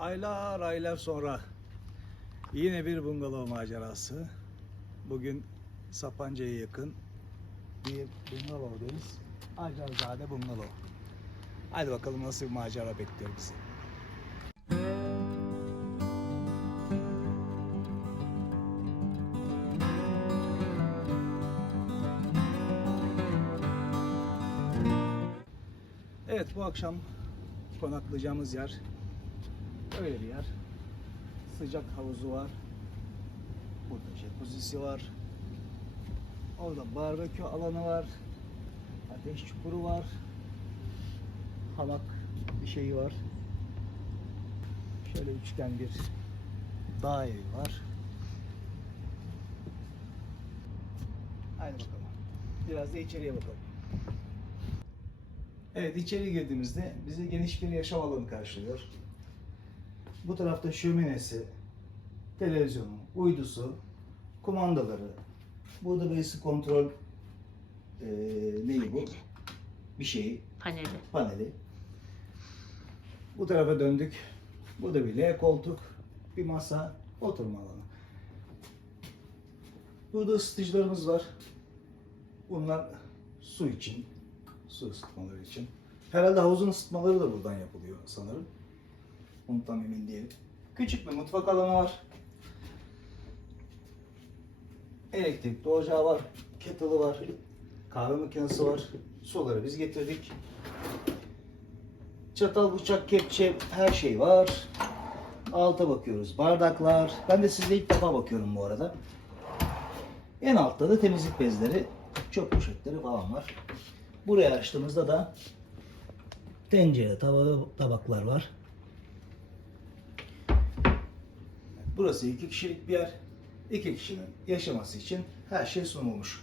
Aylar aylar sonra yine bir bungalov macerası. Bugün Sapanca'ya yakın bir bungalovdayız. Acarzade Bungalov. Hadi bakalım nasıl bir macera bekliyor bizi. Evet bu akşam konaklayacağımız yer öyle bir yer. Sıcak havuzu var. Burada jacuzzi var. Orada barbekü alanı var. Ateş çukuru var. Hamak bir şeyi var. Şöyle üçgen bir dağ evi var. Haydi bakalım. Biraz da içeriye bakalım. Evet içeri girdiğimizde bizi geniş bir yaşam alanı karşılıyor. Bu tarafta şöminesi, televizyonu, uydusu, kumandaları. Burada birisi kontrol eee neyi bu? Bir şeyi, Paneli. paneli. Bu tarafa döndük. Burada bir L koltuk, bir masa, oturma alanı. Burada ısıtıcılarımız var. Bunlar su için, su ısıtmaları için. Herhalde havuzun ısıtmaları da buradan yapılıyor sanırım. Onu tam emin değilim. Küçük bir mutfak alanı var. Elektrikli ocağı var, kettle'ı var, kahve makinesi var. Suları biz getirdik. Çatal, bıçak, kepçe her şey var. Alta bakıyoruz. Bardaklar. Ben de sizde ilk defa bakıyorum bu arada. En altta da temizlik bezleri, çöp poşetleri falan var. Buraya açtığımızda da tencere, tava, tabaklar var. Burası iki kişilik bir yer. İki kişinin yaşaması için her şey sunulmuş.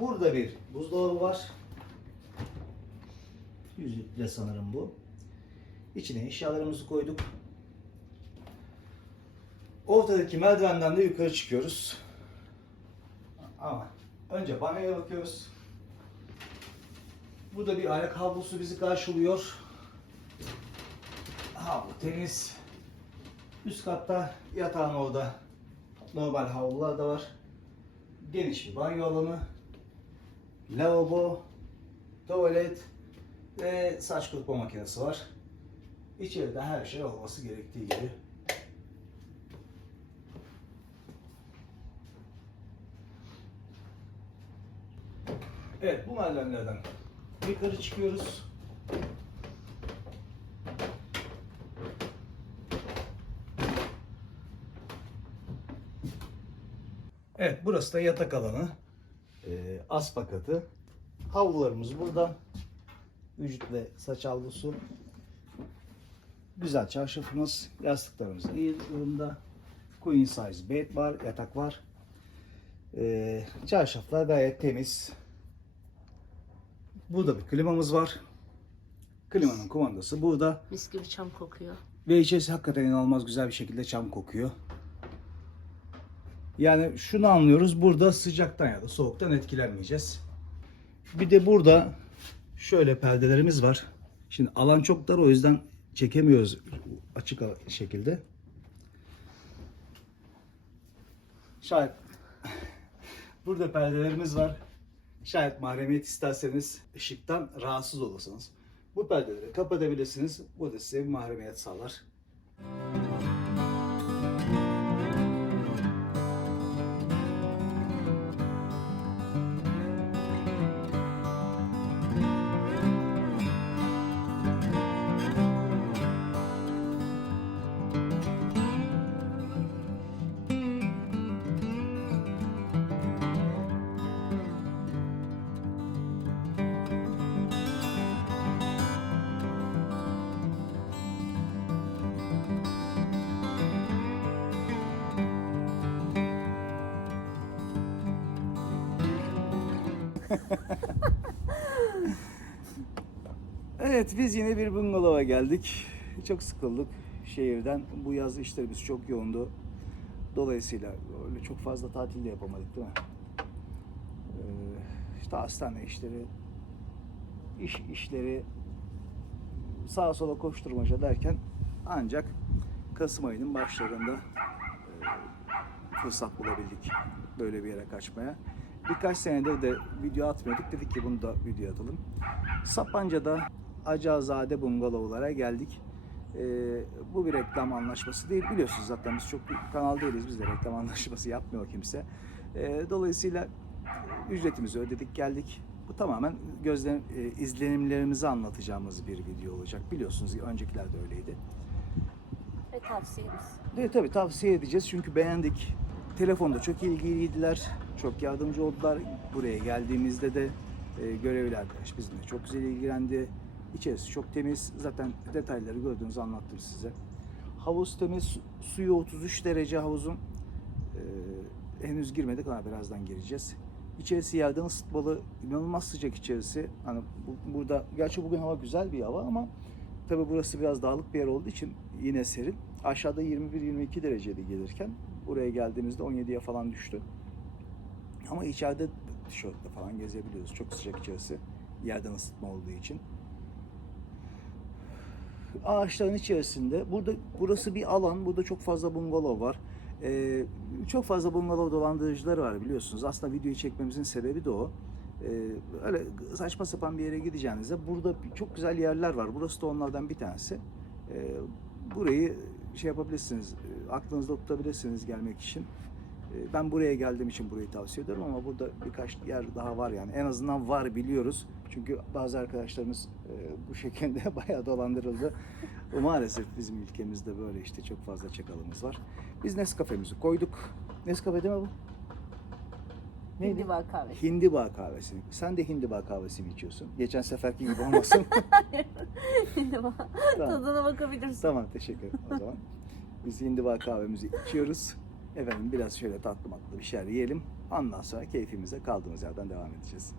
Burada bir buzdolabı var. 100 litre sanırım bu. İçine eşyalarımızı koyduk. Ortadaki merdivenden de yukarı çıkıyoruz. Ama önce banyoya bakıyoruz. Burada bir ayak havlusu bizi karşılıyor. Havlu temiz. Üst katta yatağın orada normal havlular da var. Geniş bir banyo alanı. Lavabo, tuvalet ve saç kurutma makinesi var. İçeride her şey olması gerektiği gibi. Evet bu merdivenlerden yukarı çıkıyoruz. Evet burası da yatak alanı. Ee, aspa katı. Havlularımız burada. Vücut ve saç havlusu. Güzel çarşafımız. Yastıklarımız iyi durumda. Queen size bed var, yatak var. Ee, çarşaflar gayet temiz. Burada bir klimamız var. Klimanın kumandası burada. Mis gibi çam kokuyor. İçerisi hakikaten inanılmaz güzel bir şekilde çam kokuyor. Yani şunu anlıyoruz. Burada sıcaktan ya da soğuktan etkilenmeyeceğiz. Bir de burada şöyle perdelerimiz var. Şimdi alan çok dar o yüzden çekemiyoruz açık şekilde. Şayet burada perdelerimiz var. Şayet mahremiyet isterseniz ışıktan rahatsız olursanız bu perdeleri kapatabilirsiniz. Bu da size bir mahremiyet sağlar. Evet biz yine bir bungalova geldik. Çok sıkıldık şehirden. Bu yaz işlerimiz çok yoğundu. Dolayısıyla öyle çok fazla tatil de yapamadık değil mi? Ee, işte hastane işleri, iş işleri, sağa sola koşturmaca derken Ancak Kasım ayının başlarında e, fırsat bulabildik böyle bir yere kaçmaya. Birkaç senedir de video atmıyorduk. Dedik ki bunu da video atalım. Sapanca'da Acazade Bungalovlara geldik. Ee, bu bir reklam anlaşması değil. Biliyorsunuz zaten biz çok bir kanal değiliz. Biz de reklam anlaşması yapmıyor kimse. Ee, dolayısıyla ücretimizi ödedik geldik. Bu tamamen gözlem, e, izlenimlerimizi anlatacağımız bir video olacak. Biliyorsunuz öncekiler de öyleydi. Ve tavsiyemiz. Evet tabii tavsiye edeceğiz çünkü beğendik. Telefonda çok ilgiliydiler, çok yardımcı oldular. Buraya geldiğimizde de e, görevli arkadaş bizimle çok güzel ilgilendi. İçerisi çok temiz. Zaten detayları gördüğünüzü anlattım size. Havuz temiz, su- suyu 33 derece havuzun. E, henüz girmedik ama birazdan gireceğiz. İçerisi yerden ısıtmalı, inanılmaz sıcak içerisi. Hani bu- burada, gerçi bugün hava güzel bir hava ama tabii burası biraz dağlık bir yer olduğu için yine serin. Aşağıda 21-22 dereceydi gelirken. Buraya geldiğimizde 17'ye falan düştü. Ama içeride tişörtle falan gezebiliyoruz. Çok sıcak içerisi. Yerden ısıtma olduğu için. Ağaçların içerisinde. Burada burası bir alan. Burada çok fazla bungalov var. Ee, çok fazla bungalov dolandırıcıları var biliyorsunuz. Aslında videoyu çekmemizin sebebi de o. Ee, öyle saçma sapan bir yere gideceğinizde burada çok güzel yerler var. Burası da onlardan bir tanesi. Ee, burayı şey yapabilirsiniz, e, aklınızda tutabilirsiniz gelmek için. E, Ben buraya geldiğim için burayı tavsiye ediyorum ama burada birkaç yer daha var yani. En azından var biliyoruz. Çünkü bazı arkadaşlarımız e, bu şekilde bayağı dolandırıldı. Maalesef bizim ülkemizde böyle işte çok fazla çakalımız var. Biz Nescafe'mizi koyduk. Nescafe değil mi bu? Neydi? Hindiba kahvesi. Hindiba kahvesini. Sen de hindiba kahvesi mi içiyorsun? Geçen seferki gibi olmasın. Hindiba. Tamam. Tadına bakabilirsin. Tamam teşekkür ederim o zaman. Biz hindiba kahvemizi içiyoruz. Efendim biraz şöyle tatlı matlı bir şeyler yiyelim. Ondan sonra keyfimize kaldığımız yerden devam edeceğiz.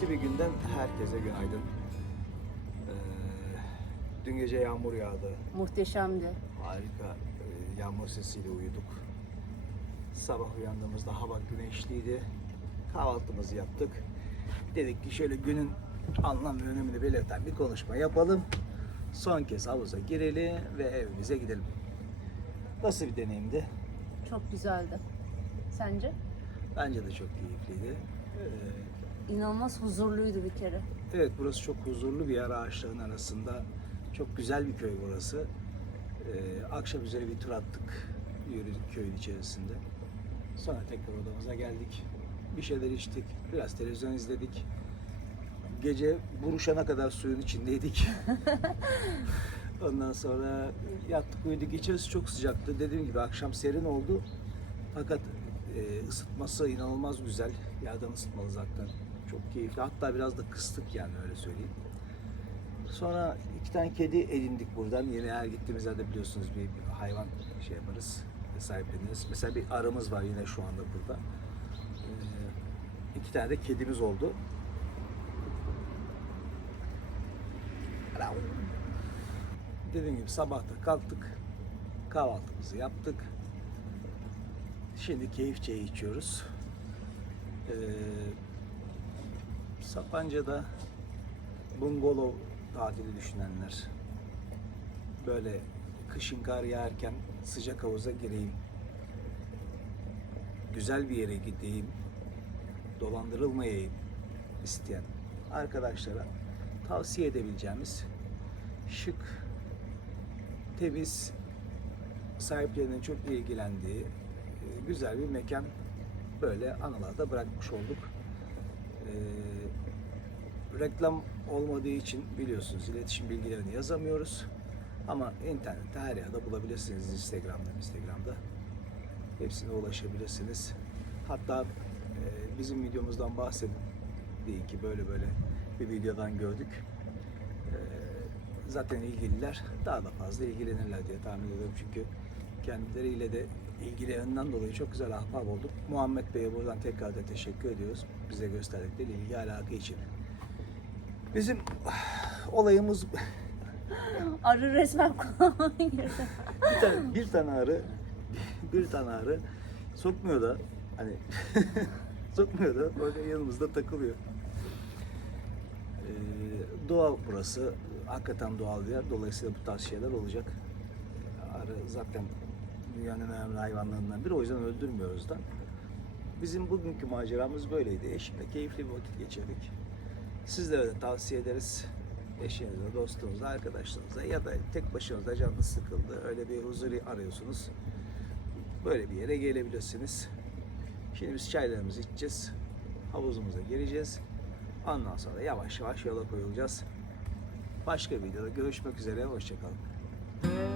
Güneşli bir günden herkese günaydın. Ee, dün gece yağmur yağdı. Muhteşemdi. Harika e, yağmur sesiyle uyuduk. Sabah uyandığımızda hava güneşliydi. Kahvaltımızı yaptık. Dedik ki şöyle günün anlam ve önemini belirten bir konuşma yapalım. Son kez havuza girelim ve evimize gidelim. Nasıl bir deneyimdi? Çok güzeldi. Sence? Bence de çok keyifliydi. Ee, İnanılmaz huzurluydu bir kere. Evet burası çok huzurlu bir yer ağaçların arasında. Çok güzel bir köy burası. Ee, akşam üzeri bir tur attık. Yürüdük köyün içerisinde. Sonra tekrar odamıza geldik. Bir şeyler içtik. Biraz televizyon izledik. Gece buruşana kadar suyun içindeydik. Ondan sonra yattık uyuduk. İçerisi çok sıcaktı. Dediğim gibi akşam serin oldu. Fakat e, ısıtması inanılmaz güzel. Yerden ısıtmalı zaten. Çok keyifli. Hatta biraz da kıstık yani öyle söyleyeyim. Sonra iki tane kedi edindik buradan. Yine her gittiğimiz yerde biliyorsunuz bir, hayvan şey yaparız, sahipleniriz. Mesela bir arımız var yine şu anda burada. Ee, iki tane de kedimiz oldu. Dediğim gibi sabahta kalktık, kahvaltımızı yaptık. Şimdi keyif çayı içiyoruz. Ee, Sapanca'da bungalov tatili düşünenler, böyle kışın kar yağarken sıcak havuza gireyim, güzel bir yere gideyim, dolandırılmayayım isteyen arkadaşlara tavsiye edebileceğimiz şık, temiz, sahiplerinin çok ilgilendiği e, güzel bir mekan böyle anılarda bırakmış olduk. Ee, reklam olmadığı için biliyorsunuz iletişim bilgilerini yazamıyoruz. Ama internette her yerde bulabilirsiniz Instagram'da, Instagram'da. Hepsine ulaşabilirsiniz. Hatta e, bizim videomuzdan bahsedin. Deyin ki böyle böyle bir videodan gördük. E, zaten ilgililer daha da fazla ilgilenirler diye tahmin ediyorum. Çünkü kendileriyle de ilgilerinden dolayı çok güzel ahbap olduk. Muhammed Bey'e buradan tekrar da teşekkür ediyoruz. Bize gösterdikleri ilgi alaka için. Bizim olayımız Arı resmen kulağıma girdi. bir tane, bir tane arı bir tane arı sokmuyor da hani sokmuyor da böyle yanımızda takılıyor. Ee, doğal burası. Hakikaten doğal bir yer. Dolayısıyla bu tarz şeyler olacak. Arı zaten dünyanın önemli hayvanlarından biri. O yüzden öldürmüyoruz da. Bizim bugünkü maceramız böyleydi. Eşimle keyifli bir vakit geçirdik. Sizlere de tavsiye ederiz. Eşinizle, dostunuzla, arkadaşlarınızla ya da tek başınıza canınız sıkıldı. Öyle bir huzur arıyorsunuz. Böyle bir yere gelebilirsiniz. Şimdi biz çaylarımızı içeceğiz. Havuzumuza gireceğiz. Ondan sonra yavaş yavaş yola koyulacağız. Başka videoda görüşmek üzere. Hoşçakalın.